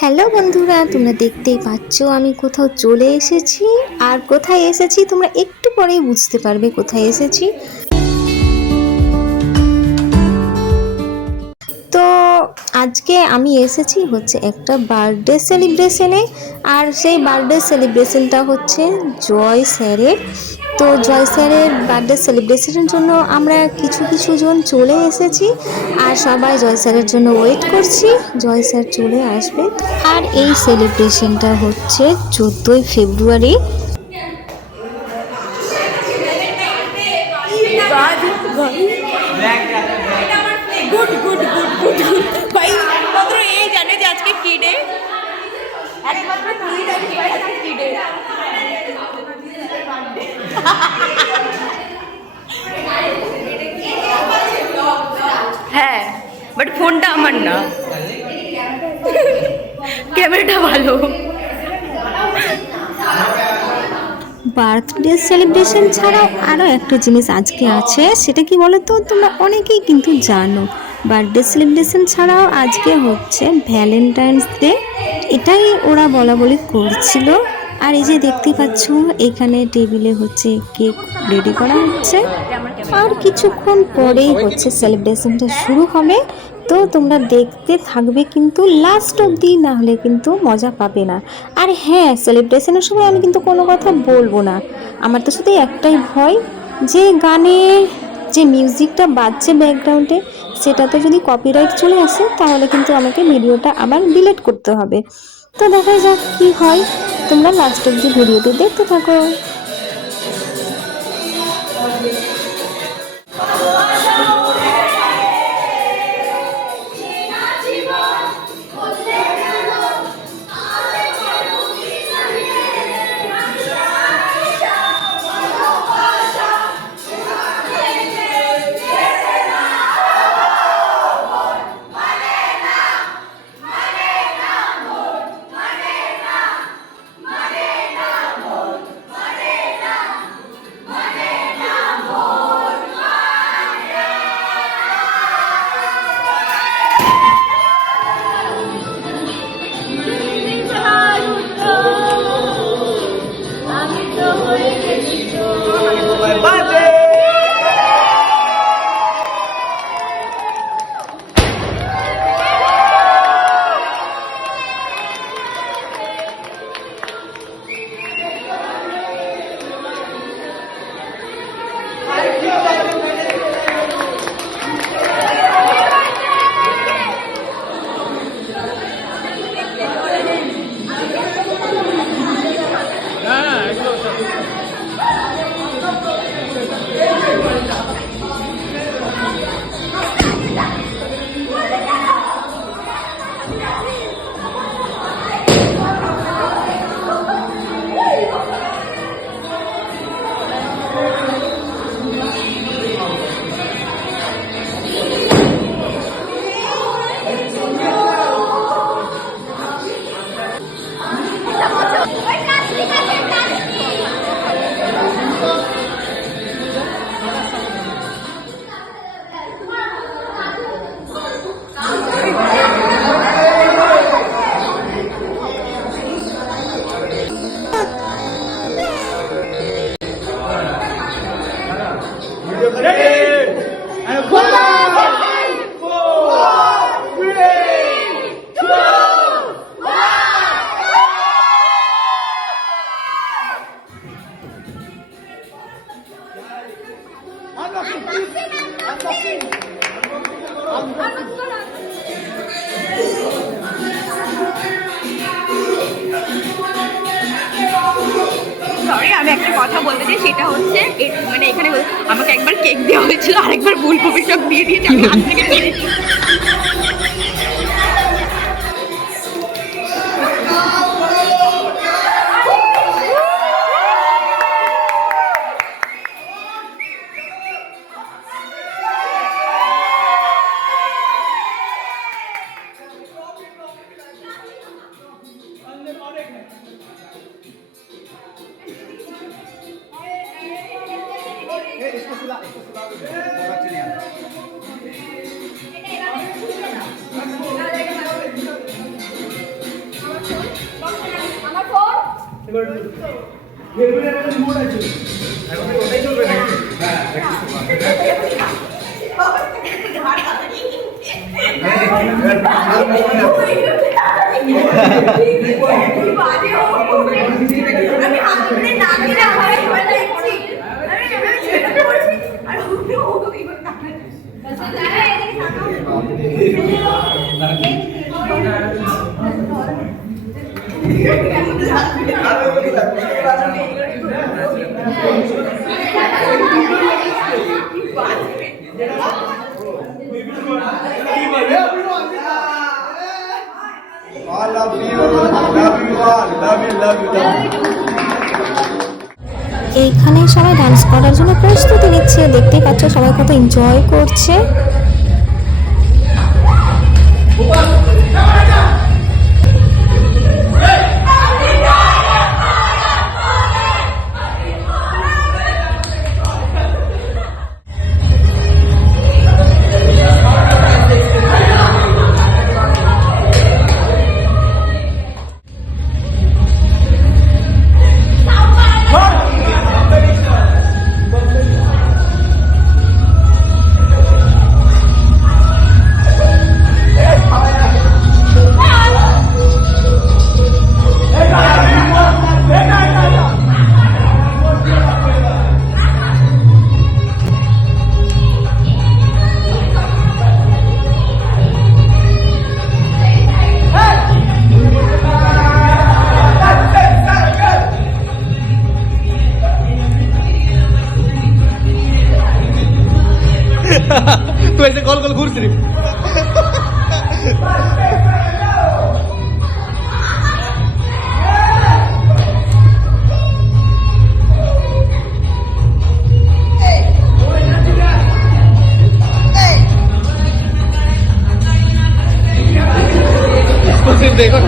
Hello বন্ধুরা, তোমরা দেখতেই পাচ্ছ আমি কোথাও চলে এসেছি। আর কোথায় এসেছি তোমরা একটু পরেই বুঝতে পারবে কোথায় এসেছি। তো আজকে আমি এসেছি হচ্ছে একটা বার্থডে সেলিব্রেশনে। আর সেই বার্থডে সেলিব্রেশনটা হচ্ছে জয় স্যারের। তো জয় স্যারের বার্থডে সেলিব্রেশনের জন্য আমরা কিছু জন চলে এসেছি। আর সবাই জয় স্যারের জন্য ওয়েট করছি, জয় স্যার চলে আসবে। আর এই সেলিব্রেশনটা হচ্ছে 14ই ফেব্রুয়ারি। গুড গুড গুড গুড ভাই, মাত্র এই জানে যে আজকে কি ডে, একমাত্র তুই জানিস ভাই আজকে কি ডে। হ্যাঁ, বাট ফোনটা আমার না, ক্যামেরাটা ভালো। বার্থডে সেলিব্রেশন ছাড়াও আরও একটা জিনিস আজকে আছে, সেটা কি বলো তো? তোমরা অনেকেই কিন্তু জানো বার্থডে সেলিব্রেশন ছাড়াও আজকে হচ্ছে ভ্যালেন্টাইন্স ডে। এটাই ওরা বলা বলি করছিল। আর এই যে দেখতে পাচ্ছ এখানে টেবিলে হচ্ছে কেক রেডি করা হচ্ছে। আর কিছুক্ষণ পরেই হচ্ছে সেলিব্রেশনটা শুরু হবে। তো তোমরা দেখতে থাকবে কিন্তু লাস্ট অবধি, না হলে কিন্তু মজা পাবে না। আর হ্যাঁ, সেলিব্রেশনের সময় আমি কিন্তু কোনো কথা বলবো না। আমার তো শুধু একটাই ভয়, যে গানের যে মিউজিকটা বাজছে ব্যাকগ্রাউন্ডে, সেটাতে যদি কপিরাইট চলে আসে তাহলে কিন্তু আমাকে ভিডিওটা আবার ডিলিট করতে হবে। তো দেখা যাক কি হয়, তোমরা লাস্ট অবধি ভিডিওটি দেখতে থাকো। সরি, আমি একটা কথা বলতে চাই, সেটা হচ্ছে মানে এখানে আমাকে একবার কেক দেওয়া হয়েছিল, আরেকবার ফুলকপি সব দিয়ে দিয়েছি, আমি হাত থেকে নিয়ে নিয়েছি। I love you all. Love you. এইখানে সবাই ডান্স করার জন্য প্রস্তুতি নিচ্ছে, দেখতেই পাচ্ছ সবাই কত এনজয় করছে। तू ऐसे कॉल घूर सिर्फ देखो